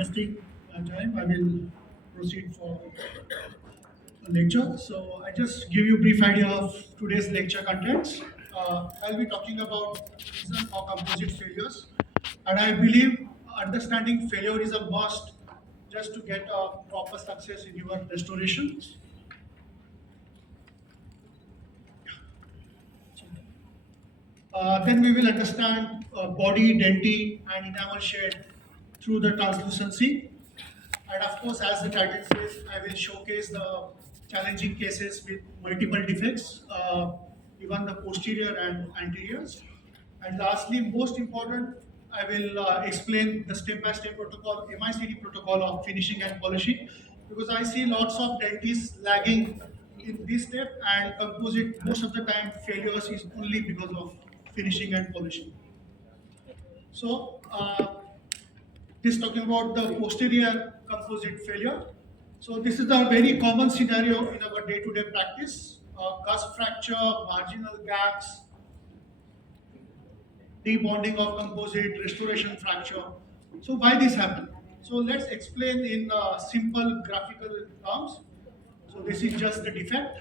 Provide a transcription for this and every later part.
wasting time, I will proceed for a lecture. So I just give you a brief idea of today's lecture contents. I'll be talking about reason for composite failures, and I believe understanding failure is a must just to get a proper success in your restoration. Then we will understand body, denti, and enamel shade through the translucency. And of course, as the title says, I will showcase the challenging cases with multiple defects, even the posterior and anteriors. And lastly, most important, I will explain the step-by-step protocol, MICD protocol of finishing and polishing, because I see lots of dentists lagging in this step, and composite most of the time failures is only because of finishing and polishing. So this talking about the posterior composite failure. So this is a very common scenario in our day-to-day practice. Cusp fracture, marginal gaps, debonding of composite, restoration fracture. So why this happen? So let's explain in simple graphical terms. So this is just the defect.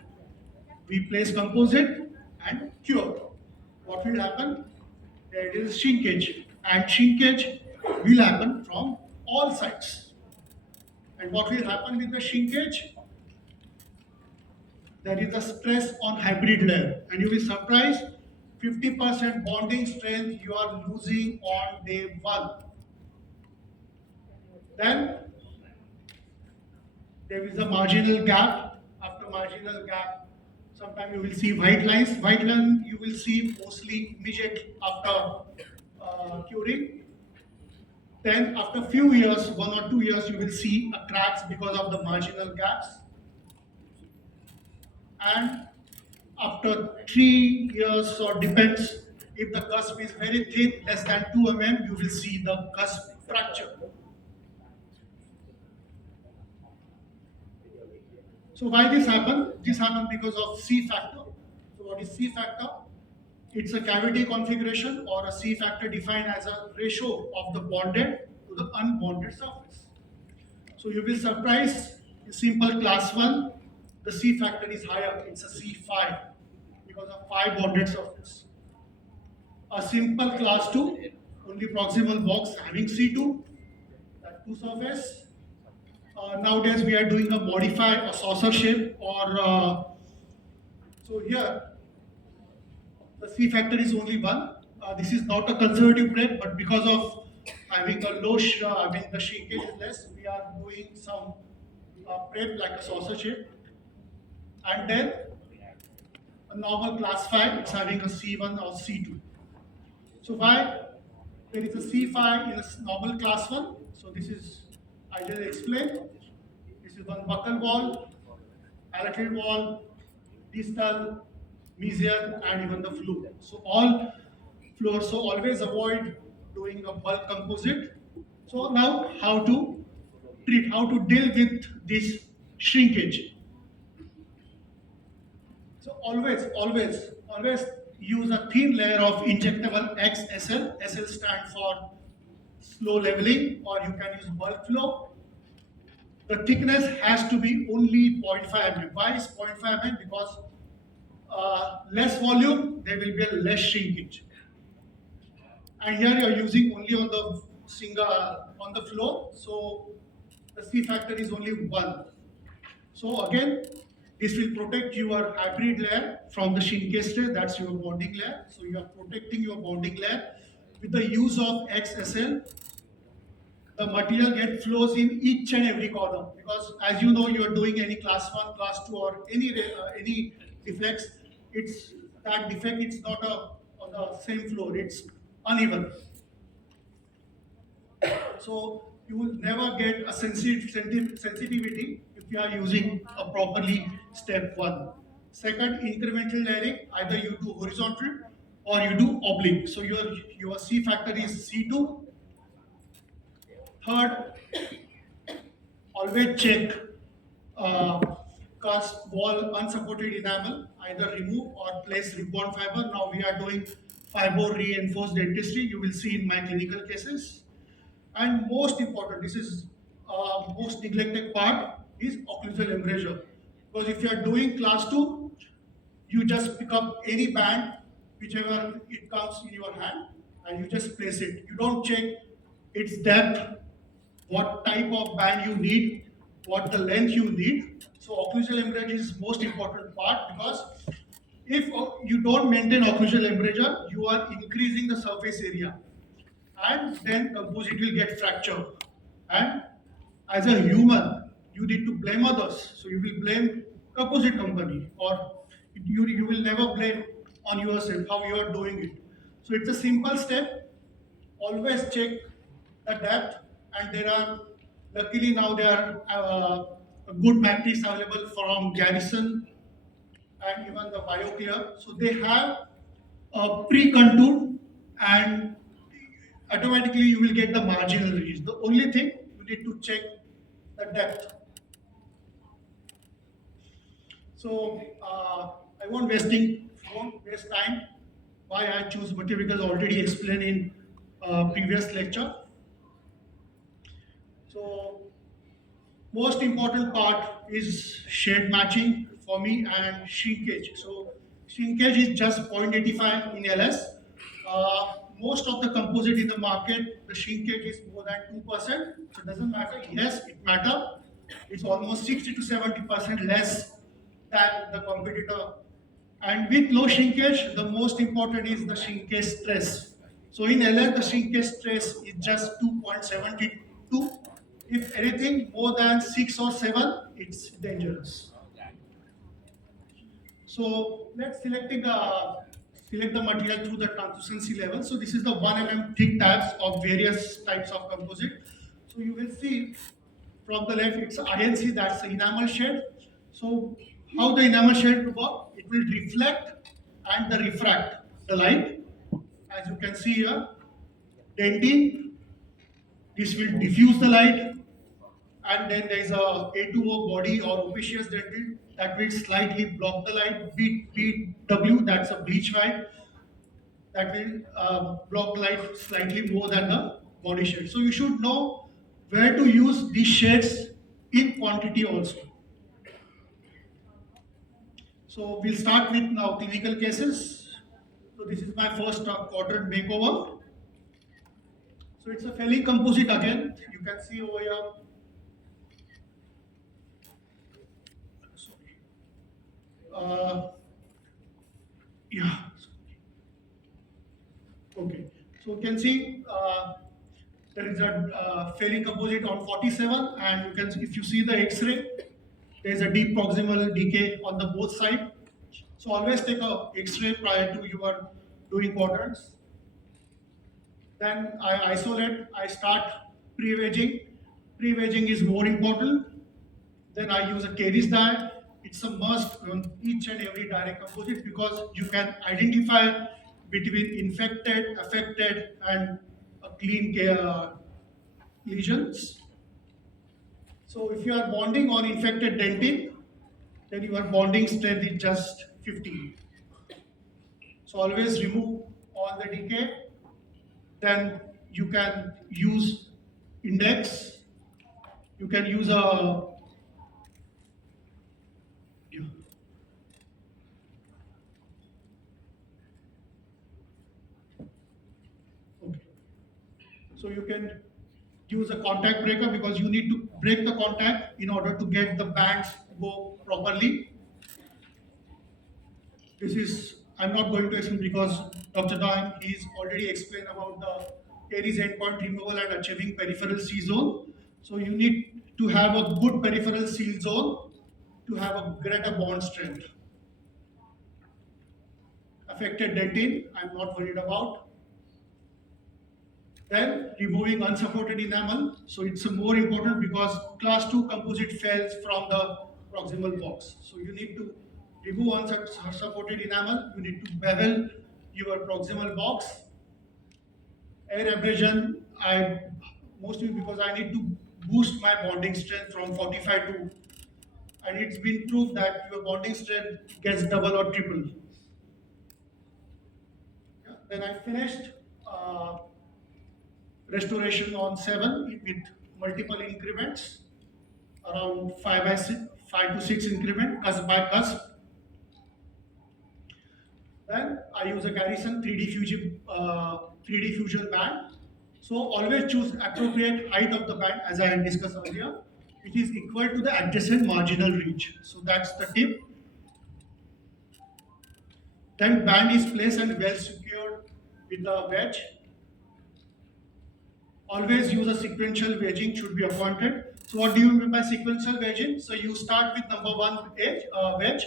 We place composite and cure. What will happen? There is shrinkage, and shrinkage will happen from all sides. And what will happen with the shrinkage? There is a stress on hybrid layer, and you will surprise 50% bonding strength you are losing on day one. Then there is a marginal gap. After marginal gap, sometimes you will see white lines. White line you will see mostly immediately after curing. Then after few years, 1 or 2 years, you will see a cracks because of the marginal gaps. And after 3 years, or depends, if the cusp is very thin, less than 2 mm, you will see the cusp fracture. So why this happen? This happen because of C factor. So what is C factor? It's a cavity configuration, or a C factor defined as a ratio of the bonded to the unbonded surface. So you will surprise in simple class 1, the C factor is higher, it's a C5 because of 5 bonded surface. A simple class 2, only proximal box having C2, that 2 surface. Nowadays we are doing a modify a saucer shape, or so here the C factor is only 1. This is not a conservative break, but because of having a low, the shrinkage is less, we are doing some prep like a saucer shape. And then a normal class 5, it's having a C1 or C2. So why there is a C5 in a normal class 1? So this is, I just explained. This is one buccal wall, palatal wall, distal, mesial, and even the floor. So all floors. So always avoid doing a bulk composite. So now how to treat, how to deal with this shrinkage. So always use a thin layer of injectable XSL. SL stand for slow leveling, or you can use bulk flow. The thickness has to be only 0.5 mm. Why is 0.5 mm? Because less volume, there will be a less shrinkage. And here you are using only on the on the floor, so the C factor is only 1. So again, this will protect your hybrid layer from the shrinkage layer. That's your bonding layer. So you are protecting your bonding layer with the use of XSL. The material get flows in each and every corner, because as you know, you are doing any class 1, class 2, or any defects. It's that defect. It's not on the same floor. It's uneven. So you will never get a sensitivity if you are using a properly step 1. Second, incremental layering, either you do horizontal or you do oblique. So your C factor is C2. Third, always check cast wall unsupported enamel, either remove or place ribbon fiber. Now we are doing fiber reinforced dentistry. You will see in my clinical cases. And most important, this is most neglected part, is occlusal embrasure. Because if you are doing class 2, you just pick up any band, whichever it comes in your hand, and you just place it. You don't check its depth, what type of band you need, what the length you need. So occlusal embrasure is most important part, because if you don't maintain occlusal embrasure, you are increasing the surface area, and then composite will get fractured. And as a human, you need to blame others. So you will blame composite company, or you will never blame on yourself how you are doing it. So it's a simple step. Always check the depth, and there are, luckily now there are good matrix available from Garrison and even the BioClear. So they have a pre-contour, and automatically you will get the marginal reach. The only thing you need to check the depth. So won't waste time. Why I choose multivical already explained in previous lecture. So most important part is shade matching for me, and shrinkage. So shrinkage is just 0.85 in LS. Most of the composite in the market, the shrinkage is more than 2%. So it doesn't matter. Yes, it matter. It's almost 60 to 70% less than the competitor. And with low shrinkage, the most important is the shrinkage stress. So in LS, the shrinkage stress is just 2.72. If anything more than 6 or 7, it's dangerous. So let's select the material through the translucency level. So this is the 1 mm thick tabs of various types of composite. So you will see from the left, it's INC, that's the enamel shade. So how the enamel shade work? It will reflect and the refract the light. As you can see here, dentin, this will diffuse the light, and then there is a A2O body or opacious dentin that will slightly block the light. BW, that's a bleach white, that will block light slightly more than the body shade. So you should know where to use these shades in quantity also. So we'll start with now clinical cases. So this is my first quadrant makeover. So it's a fairly composite again. You can see over here. Sorry. Yeah. Okay. So you can see there is a failing composite on 47, and you can, if you see the X-ray, there is a deep proximal decay on the both side. So always take a X-ray prior to you are doing quadrants. Then I isolate. I start pre-wedging. Pre-wedging is more important. Then I use a Caris dye. It's a must on each and every direct composite, because you can identify between infected, affected, and a clean lesions. So if you are bonding on infected dentin, then your bonding strength is just 50. So always remove all the decay. Then you can use index. You can use a, yeah. Okay. So you can use a contact breaker, because you need to break the contact in order to get the bands go properly. This is, I'm not going to explain, because Dr. Dan, he's already explained about the Caris endpoint removal and achieving peripheral C zone. So you need to have a good peripheral seal zone to have a greater bond strength. Affected dentin, I'm not worried about. Then removing unsupported enamel. So it's more important, because class 2 composite fails from the proximal box. So you need to remove unsupported enamel. You need to bevel your proximal box. Air abrasion, I mostly because I need to boost my bonding strength from 45 to, and it's been proved that your bonding strength gets double or triple. Yeah. Then I finished. restoration on 7 with multiple increments, around 5 by 6, 5 to 6 increment, cusp by cusp. Then I use a Garrison 3D fusion band. So always choose appropriate height of the band, as I had discussed earlier, which is equal to the adjacent marginal ridge. So that's the tip. Then band is placed and well secured with the wedge. Always use a sequential wedging should be appointed. So what do you mean by sequential wedging? So you start with number 1 wedge.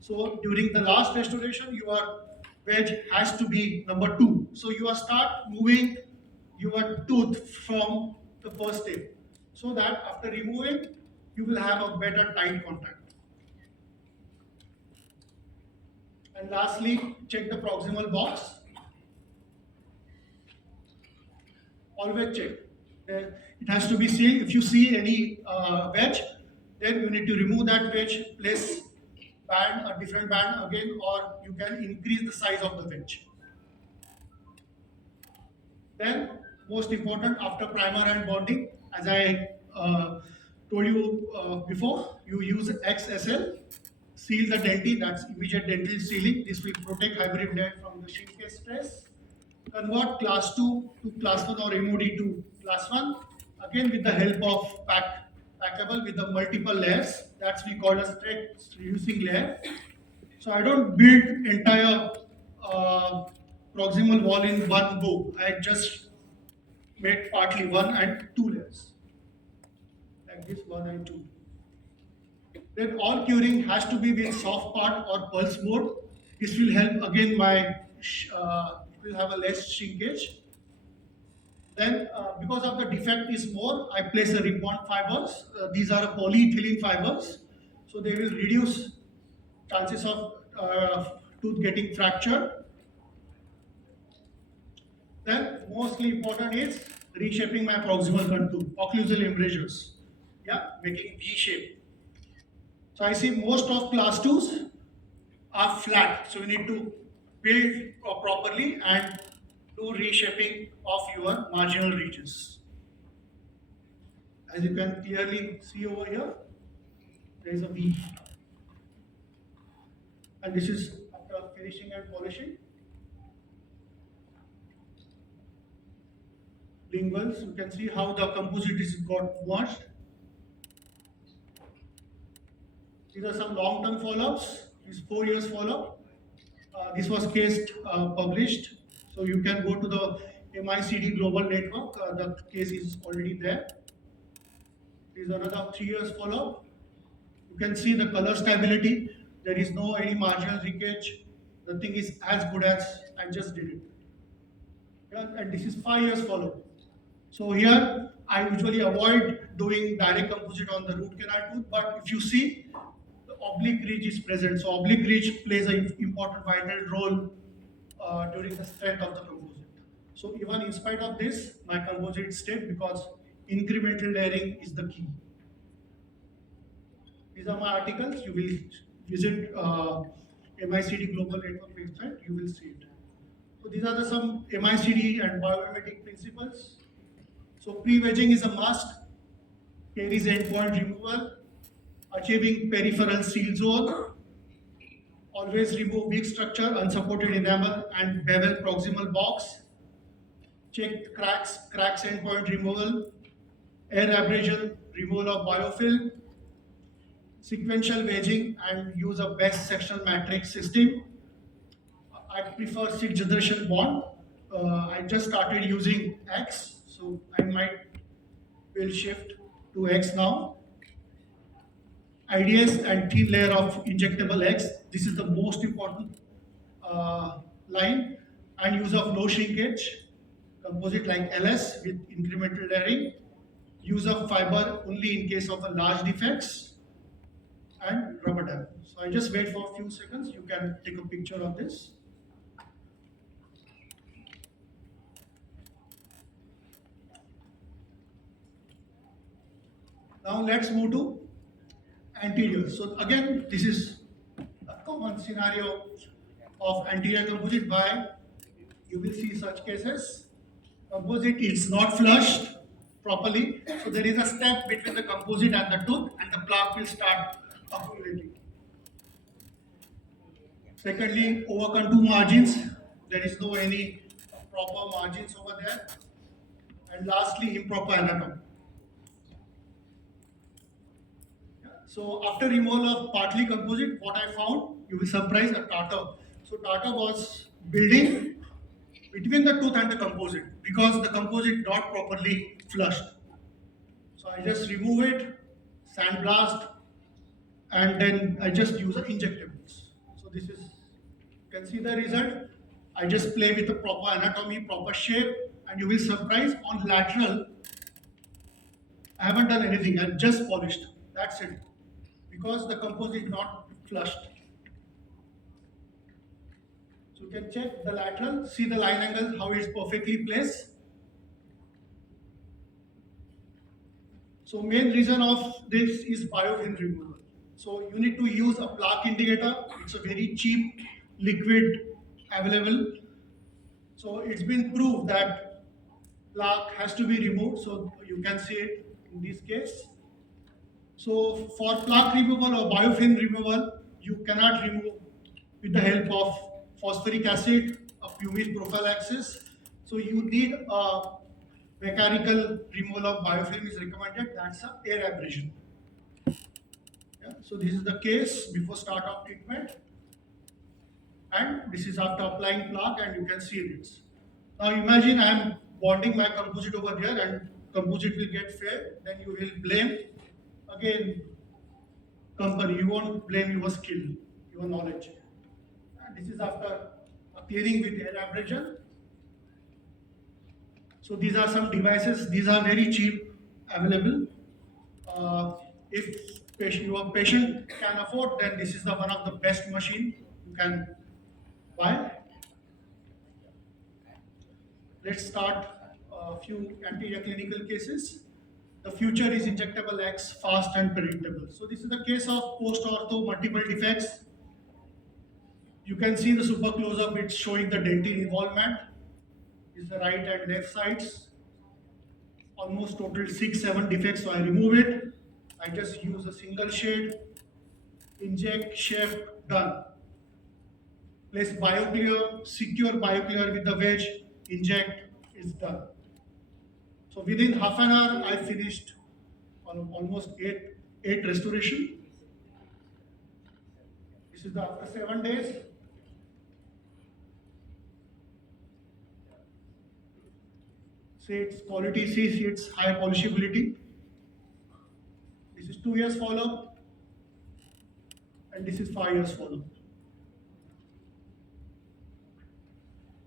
So during the last restoration, your wedge has to be number 2. So you are start moving your tooth from the first step, so that after removing, you will have a better tight contact. And lastly, check the proximal box. Always check. It has to be sealed. If you see any wedge, then you need to remove that wedge, place band, a different band again, or you can increase the size of the wedge. Then, most important, after primer and bonding, as I told you before, you use XSL, seal the dentine, that's immediate dental sealing. This will protect hybrid layer from the shrinkage stress. Convert class 2 to class 1 or MOD to class 1, again with the help of packable with the multiple layers. That's we call a stress reducing layer. So I don't build entire proximal wall in one go. I just made partly 1 and 2 layers, like this 1 and 2. Then all curing has to be with soft part or pulse mode. This will help again will have a less shrinkage. Then because of the defect is more, I place a ripon fibers. These are polyethylene fibers, so they will reduce chances of tooth getting fractured. Then mostly important is reshaping my proximal contour, occlusal embrasures. Yeah, making V shape. So I see most of class 2s are flat, so you need to build properly and do reshaping of your marginal ridges. As you can clearly see over here, there is a V. And this is after finishing and polishing. Linguals, you can see how the composite is got washed. These are some long-term follow-ups. This is 4 years follow-up. This was case published, so you can go to the MICD global network. The case is already there. This is another 3 years follow-up. You can see the color stability. There is no any marginal leakage. The thing is as good as I just did it. Yeah, and this is 5 years follow-up. So here I usually avoid doing direct composite on the root canal tooth, but if you see, the oblique ridge is present. So oblique ridge plays an important vital role during the strength of the composite. So even in spite of this, my composite stayed because incremental layering is the key. These are my articles. You will visit MICD Global Network website. You will see it. So these are some MICD and biomimetic principles. So pre-wedging is a must. Carries endpoint removal. Achieving peripheral seal zone. Always remove weak structure, unsupported enamel and bevel proximal box. Check cracks endpoint removal. Air abrasion, removal of biofilm. Sequential wedging and use a best sectional matrix system. I prefer 6 generation bond. I just started using X, so I will shift to X now. IDS and thin layer of injectable X. This is the most important line. And use of low shrinkage composite like LS with incremental layering. Use of fiber only in case of a large defects. And rubber dam. So I just wait for a few seconds. You can take a picture of this. Now let's move to anterior. So again, this is a common scenario of anterior composite. Why? You will see such cases. Composite is not flushed properly, so there is a step between the composite and the tooth, and the plaque will start accumulating. Secondly, over contour margins. There is no any proper margins over there. And lastly, improper anatomy. So after removal of partly composite, what I found, you will surprise a tartar. So tartar was building between the tooth and the composite because the composite not properly flushed. So I just remove it, sandblast, and then I just use the injectables. So this is, you can see the result. I just play with the proper anatomy, proper shape, and you will surprise on lateral. I haven't done anything. I just polished. That's it. Because the composite is not flushed. So you can check the lateral, see the line angle, how it's perfectly placed. So main reason of this is biofilm removal. So you need to use a plaque indicator. It's a very cheap liquid available. So it's been proved that plaque has to be removed. So you can see it in this case. So for plaque removal or biofilm removal, you cannot remove with the help of phosphoric acid, a pumice prophylaxis. So you need a mechanical removal of biofilm is recommended. That's a air abrasion. Yeah. So this is the case before start of treatment, and this is after applying plaque, and you can see this. Now imagine I am bonding my composite over here, and composite will get failed. Then you will blame again company. You won't blame your skill, your knowledge. And this is after clearing with air abrasion. So these are some devices. These are very cheap, available. If your patient can afford, then this is the one of the best machine you can buy. Let's start a few anterior clinical cases. The future is injectable X, fast and predictable. So this is the case of post-ortho multiple defects. You can see the super close-up, it's showing the dentin involvement. This is the right and left sides. Almost total 6-7 defects, so I remove it. I just use a single shade, inject, shape, done. Place bioclear, secure bioclear with the wedge, inject, it's done. So within half an hour, I finished almost eight restoration. This is after 7 days. See its quality, see its high polishability. This is 2 years follow-up, and this is 5 years follow-up.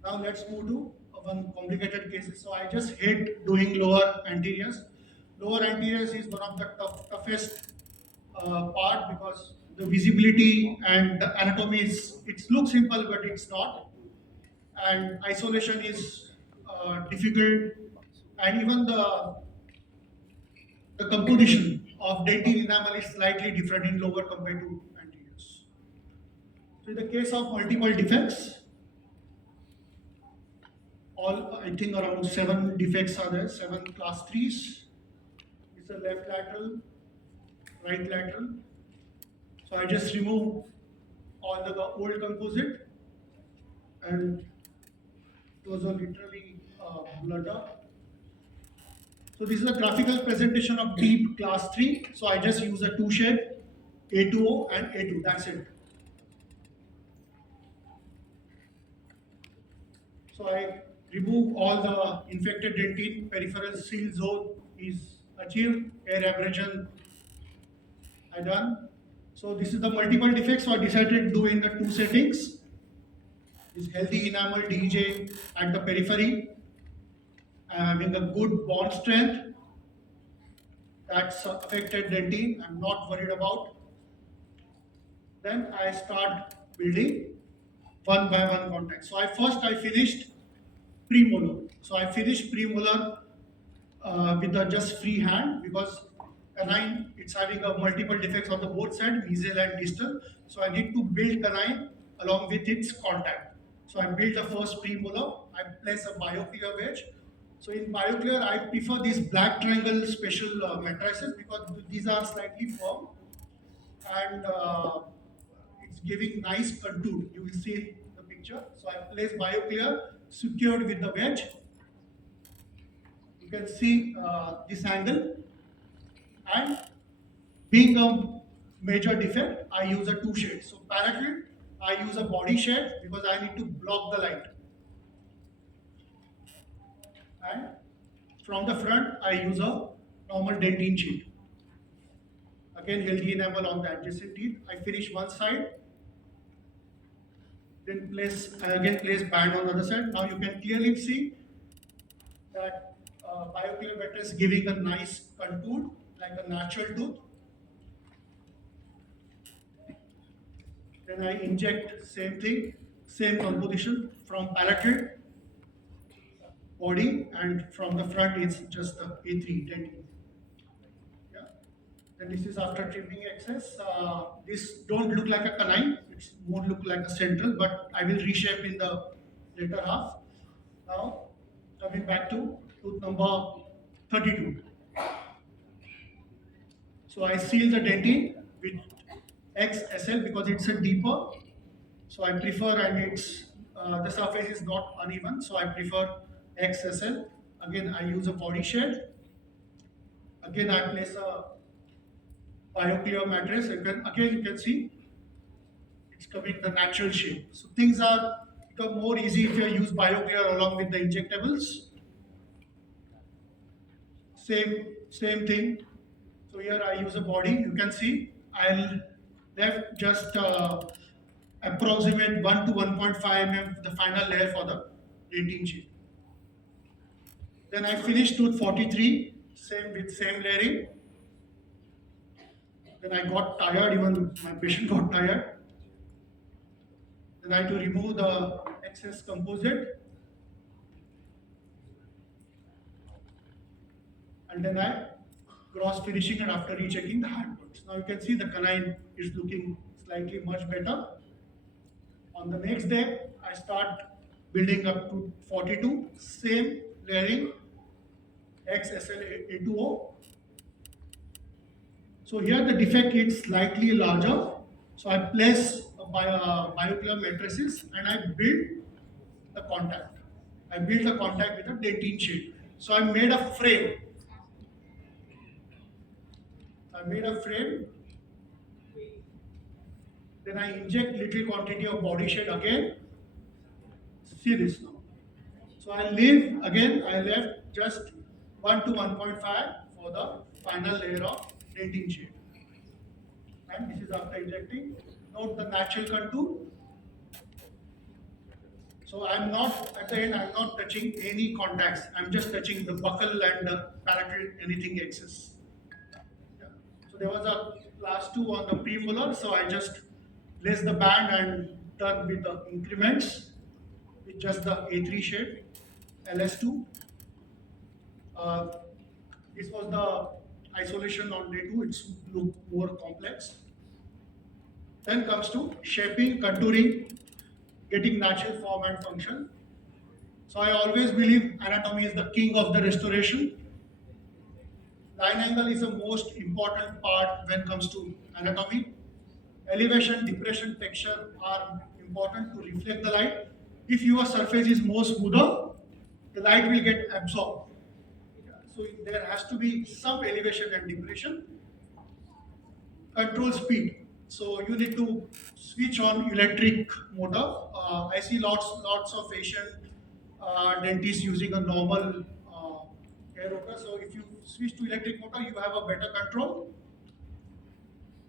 Now let's move to one complicated cases. So I just hate doing lower anteriors. Lower anteriors is one of the toughest part because the visibility and the anatomy is, it looks simple but it's not. And isolation is difficult, and even the composition of dentin enamel is slightly different in lower compared to anteriors. So in the case of multiple defects, all I think around 7 defects are there, 7 class 3s. It's a left lateral, right lateral. So I just remove all the old composite, and those are literally blurred up. So this is a graphical presentation of deep class 3. So I just use a 2 shade, A2O and A2, that's it. So I remove all the infected dentin, peripheral seal zone is achieved, air abrasion I done. So this is the multiple defects, so I decided to do in the 2 settings. This healthy enamel DJ at the periphery, having a good bond strength. That's affected dentin, I'm not worried about. Then I start building one by one contact. So I finished premolar. So I finished premolar with a just free hand because canine, it's having a multiple defects on the both sides, mesial and distal. So I need to build canine along with its contact. So I built the first premolar, I place a bioclear wedge, So in BioClear, I prefer these black triangle special matrices because these are slightly firm and it's giving nice contour. You will see the picture. So I place BioClear secured with the wedge. You can see this angle, and being a major defect, I use a two shade. So parallel, I use a body shade because I need to block the light. And from the front, I use a normal dentine sheet. Again, healthy enamel on the adjacent teeth. I finish one side, then place band on the other side. Now you can clearly see that BioClear Vector is giving a nice contour like a natural tooth. Then I inject same thing, same composition from palatal, body, and from the front it's just the A3 dentine. Yeah. Then this is after trimming excess. This don't look like a canine, it more look like a central, but I will reshape in the later half. Now coming back to tooth number 32. So I seal the dentine with XSL because it's a deeper. So I prefer, and it's the surface is not uneven, so I prefer XSL. Again, I use a body shade. Again, I place a BioClear mattress. Again, you can see it's coming the natural shape. So things are become more easy if you use BioClear along with the injectables. Same thing. So here I use a body. You can see I'll left just approximate 1 to 1.5 mm the final layer for the dentine sheet. Then I finished tooth 43, same layering. Then I got tired, even my patient got tired. Then I had to remove the excess composite. And then I cross finishing and after rechecking the hard parts. Now you can see the canine is looking slightly much better. On the next day, I start building up to 42, same layering, XSL A2O. So here the defect is slightly larger. So I place BioClear matrices and I build the contact. I build the contact with a dentine sheet. So I made a frame. Then I inject little quantity of body shade again. See this now. So I left just 1 to 1.5 for the final layer of dentine shade. And this is after injecting. Note the natural contour. So I'm not touching any contacts. I'm just touching the buccal and the palatal, anything excess. Yeah. So there was a class 2 on the premolar, so I just placed the band and done with the increments with just the A3 shade, LS2. This was the isolation on day 2, it's look more complex. Then comes to shaping, contouring, getting natural form and function. So I always believe anatomy is the king of the restoration. Line angle is the most important part when it comes to anatomy. Elevation, depression, texture are important to reflect the light. If your surface is more smoother, the light will get absorbed. So there has to be some elevation and depression. Control speed. So you need to switch on electric motor. I see lots of Asian dentists using a normal hair rotor. So if you switch to electric motor, you have a better control.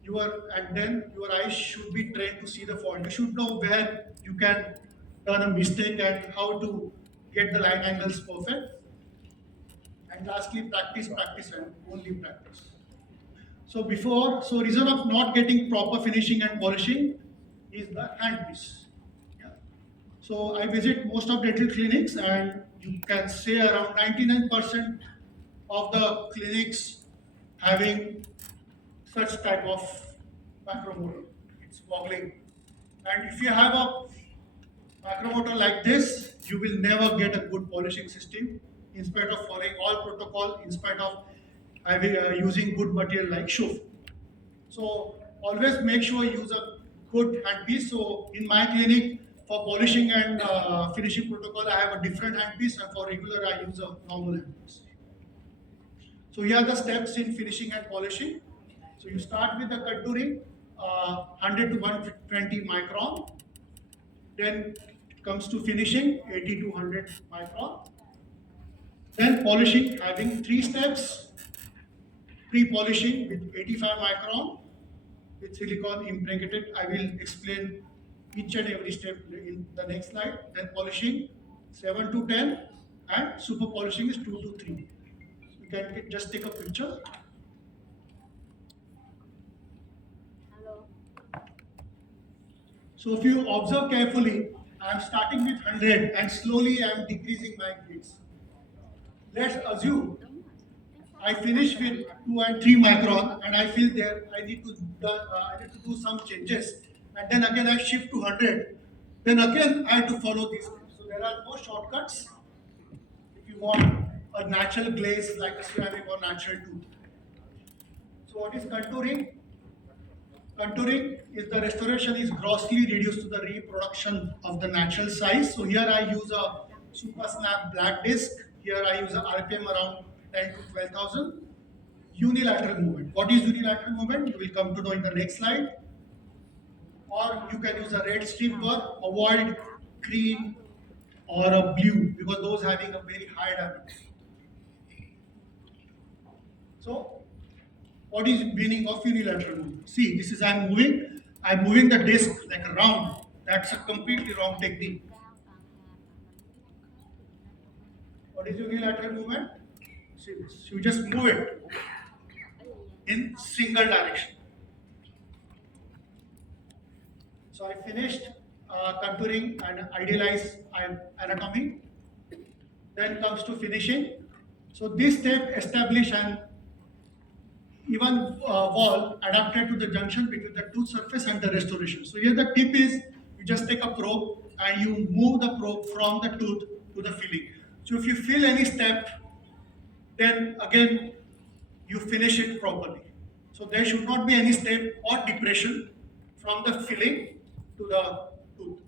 And then your eyes should be trained to see the fault. You should know where you can turn a mistake and how to get the line angles perfect. And lastly, practice and only practice. So reason of not getting proper finishing and polishing is the handpiece. Yeah. So I visit most of dental clinics, and you can say around 99% of the clinics having such type of macromotor. It's boggling. And if you have a macromotor like this, you will never get a good polishing system. in spite of following all protocol, in spite of having using good material like shuf. So always make sure you use a good handpiece. So in my clinic, for polishing and finishing protocol, I have a different handpiece, and for regular, I use a normal handpiece. So here are the steps in finishing and polishing. So you start with the contouring, 100 to 120 micron. Then it comes to finishing, 80 to 100 micron. Then polishing, having 3 steps. Pre-polishing with 85 micron with silicone impregnated. I will explain each and every step in the next slide. Then polishing 7 to 10 and super polishing is 2 to 3. You can just take a picture. Hello. So if you observe carefully, I am starting with 100 and slowly I am decreasing my grades. Let's assume I finish with 2 and 3 micron and I feel there I need to do some changes, and then again I shift to 100. Then again I have to follow this. So there are no shortcuts if you want a natural glaze like a ceramic or natural tooth. So what is contouring? Contouring is the restoration is grossly reduced to the reproduction of the natural size. So here I use a super snap black disc. Here I use a RPM around 10 to 12,000. Unilateral movement. What is unilateral movement? You will come to know in the next slide. Or you can use a red strip bar, avoid green or a blue because those having a very high diameter. So what is meaning of unilateral movement? See, this is I'm moving the disc like a round. That's a completely wrong technique. What is unilateral movement? See this. You just move it in single direction. So I finished contouring and idealize anatomy. Then comes to finishing. So this step establish an even wall adapted to the junction between the tooth surface and the restoration. So here the tip is you just take a probe and you move the probe from the tooth to the filling. So if you feel any step, then again you finish it properly. So there should not be any step or depression from the filling to the tooth.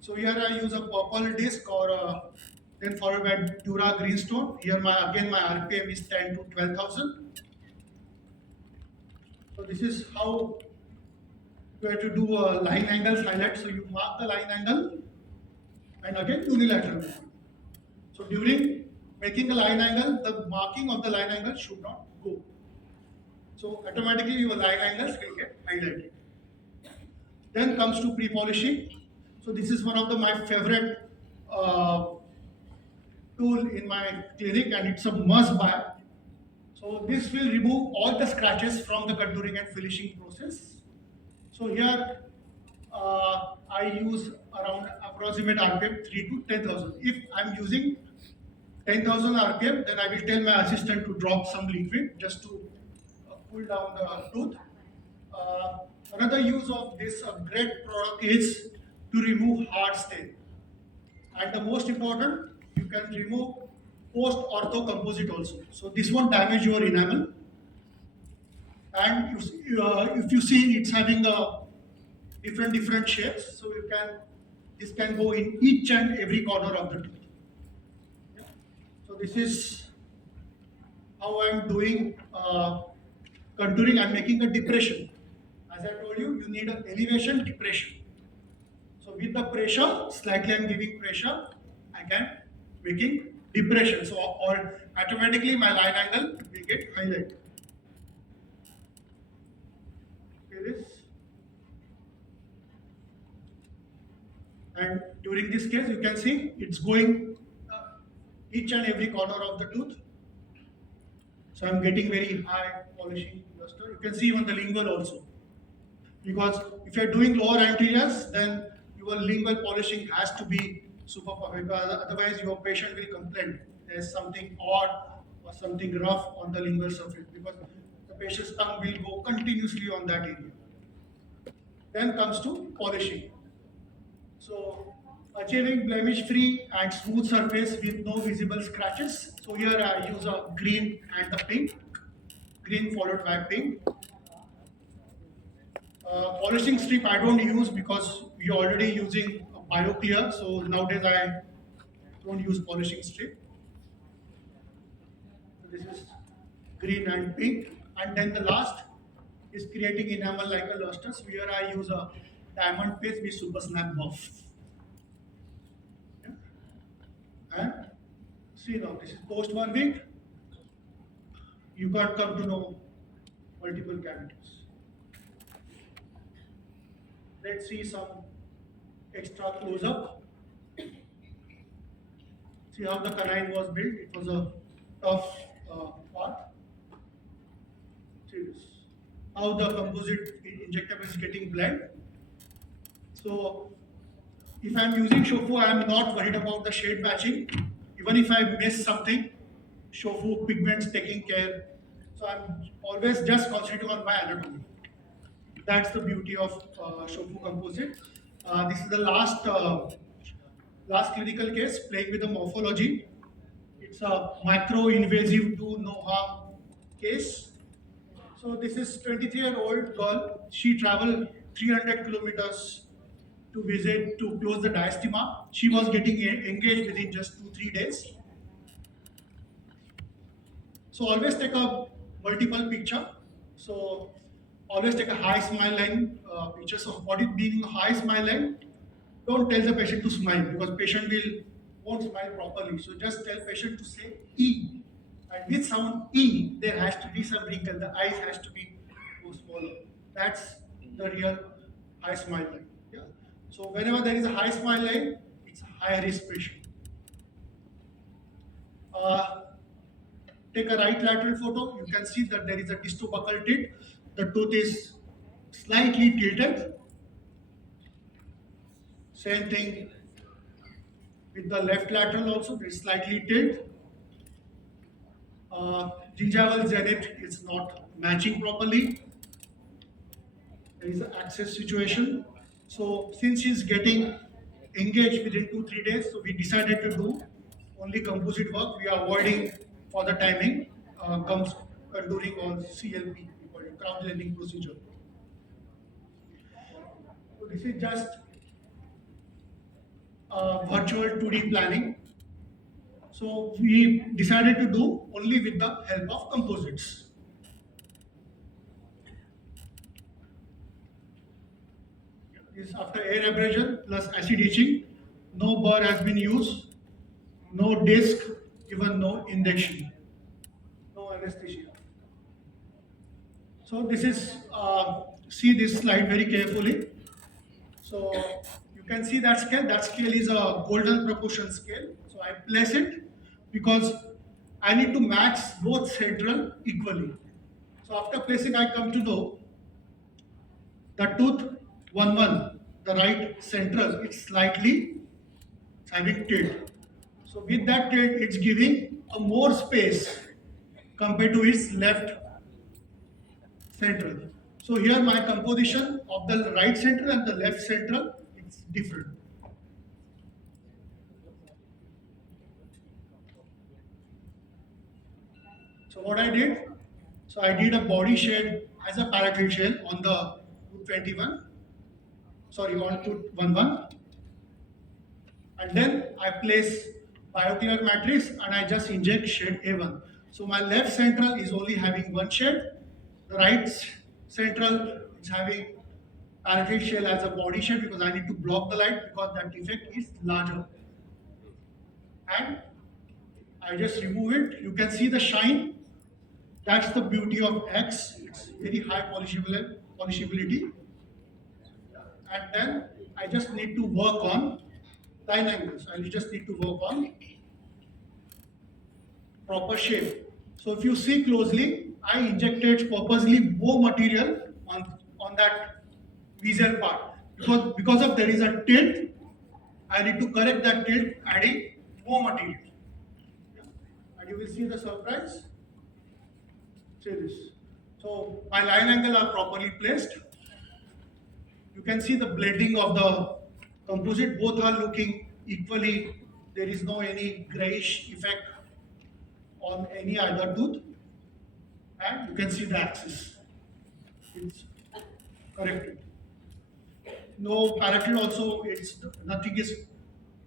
So here I use a purple disc or then followed by Dura greenstone. Here my RPM is 10 to 12,000. So this is how you have to do a line angles highlight. So you mark the line angle and again unilateral. So during making a line angle, the marking of the line angle should not go. So automatically your line angles will get highlighted. Then comes to pre-polishing. So this is one of my favorite tool in my clinic and it's a must buy. So this will remove all the scratches from the contouring and finishing process. So here I use around approximate RPM 3 to 10,000. If I'm using 10,000 RPM, then I will tell my assistant to drop some liquid just to cool down the tooth. Another use of this great product is to remove hard stain. And the most important, you can remove post-ortho composite also. So this won't damage your enamel. And if you see it's having a different shapes, so this can go in each and every corner of the tooth. Yeah. So this is how I'm doing contouring. I'm making a depression. As I told you, you need an elevation depression. So with the pressure, slightly I'm giving pressure, I can making depression. So or automatically my line angle will get highlighted. Here is. And during this case, you can see it's going each and every corner of the tooth. So I'm getting very high polishing luster. You can see even the lingual also. Because if you're doing lower anteriors, then your lingual polishing has to be super perfect. Otherwise, your patient will complain there's something odd or something rough on the lingual surface because the patient's tongue will go continuously on that area. Then comes to polishing. So Achieving blemish free and smooth surface with no visible scratches. So here I use a green and the pink, green followed by pink. Polishing strip I don't use because we're already using a BioClear, so nowadays I don't use polishing strip. So this is green and pink, and then the last is creating enamel like a luster. So here I use a diamond paste with super snap buff. Yeah. And see now, this is post 1 week. You got come to know multiple cavities. Let's see some extra close up. See how the canine was built. It was a tough part. See this. How the composite injectable is getting blend. So if I'm using Shofu, I'm not worried about the shade matching. Even if I miss something, Shofu pigments taking care. So I'm always just concentrating on my anatomy. That's the beauty of Shofu composite. This is the last clinical case playing with the morphology. It's a micro-invasive do no harm case. So this is 23-year-old girl. She traveled 300 kilometers to visit to close the diastema. She was getting engaged within just 2-3 days. So always take a multiple picture. So always take a high smile line picture. So what is being a high smile line? Don't tell the patient to smile because patient won't smile properly. So just tell patient to say E. And with sound E, there has to be some wrinkle. The eyes has to be smaller. That's the real high smile line. Yeah. So whenever there is a high smile line, it's a high risk patient. Take a right lateral photo. You can see that there is a distobuccal tilt. The tooth is slightly tilted. Same thing with the left lateral also. There is slightly tilt. Gingival zenith is not matching properly. There is an access situation. So since she's getting engaged within 2-3 days, so we decided to do only composite work. We are avoiding for the timing comes during or CLP, crown lending procedure. So this is just virtual 2D planning. So we decided to do only with the help of composites. This is after air abrasion plus acid etching. No burr has been used, no disc, even no injection, no anesthesia. So this is, see this slide very carefully. So you can see that scale is a golden proportion scale. So I place it because I need to match both central equally. So after placing, I come to know the tooth 1-1, the right central, it's having tilt. So with that tilt, it's giving a more space compared to its left central. So here my composition of the right central and the left central is different. So what I did, so I did a body shade as a paraclete shell on the 221, on 211, and then I place BioClear matrix and I just inject shade A1. So my left central is only having one shade, the right central is having paraclete shell as a body shade because I need to block the light because that defect is larger. And I just remove it. You can see the shine. That's the beauty of X. It's very high polishability. And then I just need to work on line angles. I just need to work on proper shape. So if you see closely, I injected purposely more material on that visual part. Because of there is a tilt, I need to correct that tilt adding more material. And you will see the surprise. See this. So my line angle are properly placed. You can see the blending of the composite. Both are looking equally, there is no any grayish effect on any either tooth, and you can see the axis. It's corrected. No parietal also, it's nothing is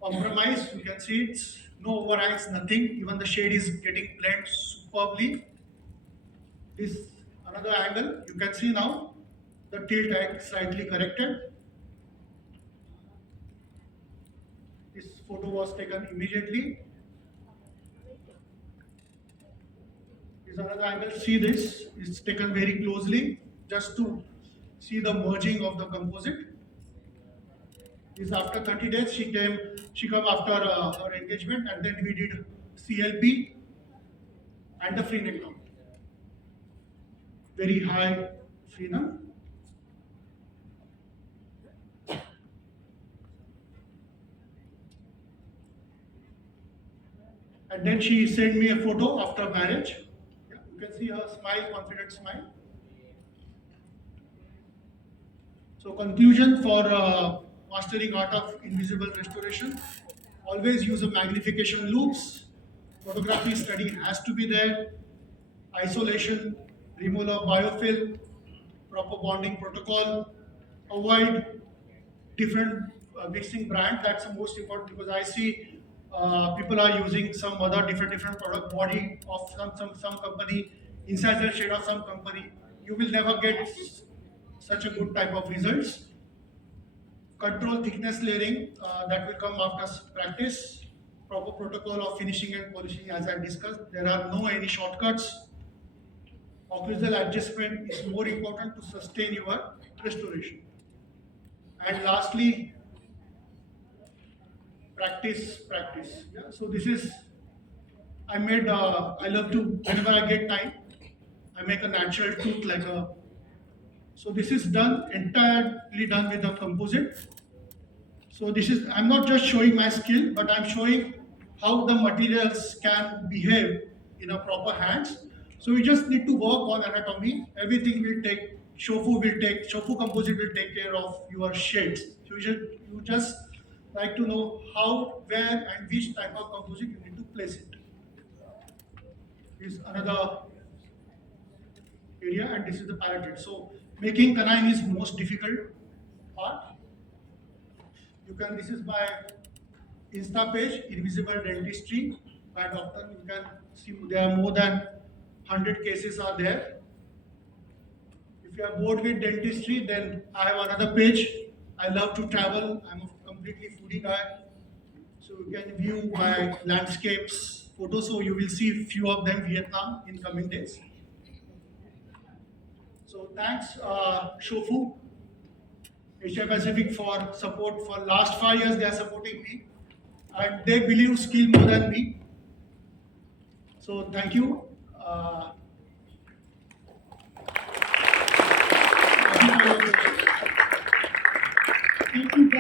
compromised. You can see it's no overhangs, nothing. Even the shade is getting blended superbly. This another angle. You can see now the tilt angle slightly corrected. This photo was taken immediately. This another angle. See this? It's taken very closely just to see the merging of the composite. This after 30 days she come after her engagement, and then we did CLP and the Freenet. Very high Freenet. And then she sent me a photo after marriage. Yeah, you can see her smile, confident smile. So conclusion for mastering art of invisible restoration: always use a magnification loops. Photography study has to be there. Isolation, removal of biofilm, proper bonding protocol. Avoid different mixing brand. That's the most important, because I see people are using some other different product body of some company, incisor shade of some company. You will never get such a good type of results. Control thickness layering, that will come after practice. Proper protocol of finishing and polishing, as I discussed. There are no any shortcuts. Occlusal adjustment is more important to sustain your restoration. And lastly, practice. Yeah? So this is, I made, I love to, whenever I get time, I make a natural tooth like a, so this is done, entirely done with a composite. So this is, I'm not just showing my skill, but I'm showing how the materials can behave in a proper hands. So we just need to work on anatomy. Everything will take, Shofu composite will take care of your shades. So you just like to know how, where, and which type of composite you need to place it. This is another area, and this is the parotid. So making canine is most difficult part. You can, this is my Insta page, Invisible Dentistry by doctor. You can see there are more than 100 cases are there. If you are bored with dentistry, then I have another page. I love to travel. I'm a completely foodie guy. So you can view my landscapes photos. So you will see few of them Vietnam in coming days. So thanks, Shofu, Asia Pacific, for support. For last 5 years, they are supporting me, and they believe skill more than me. So thank you.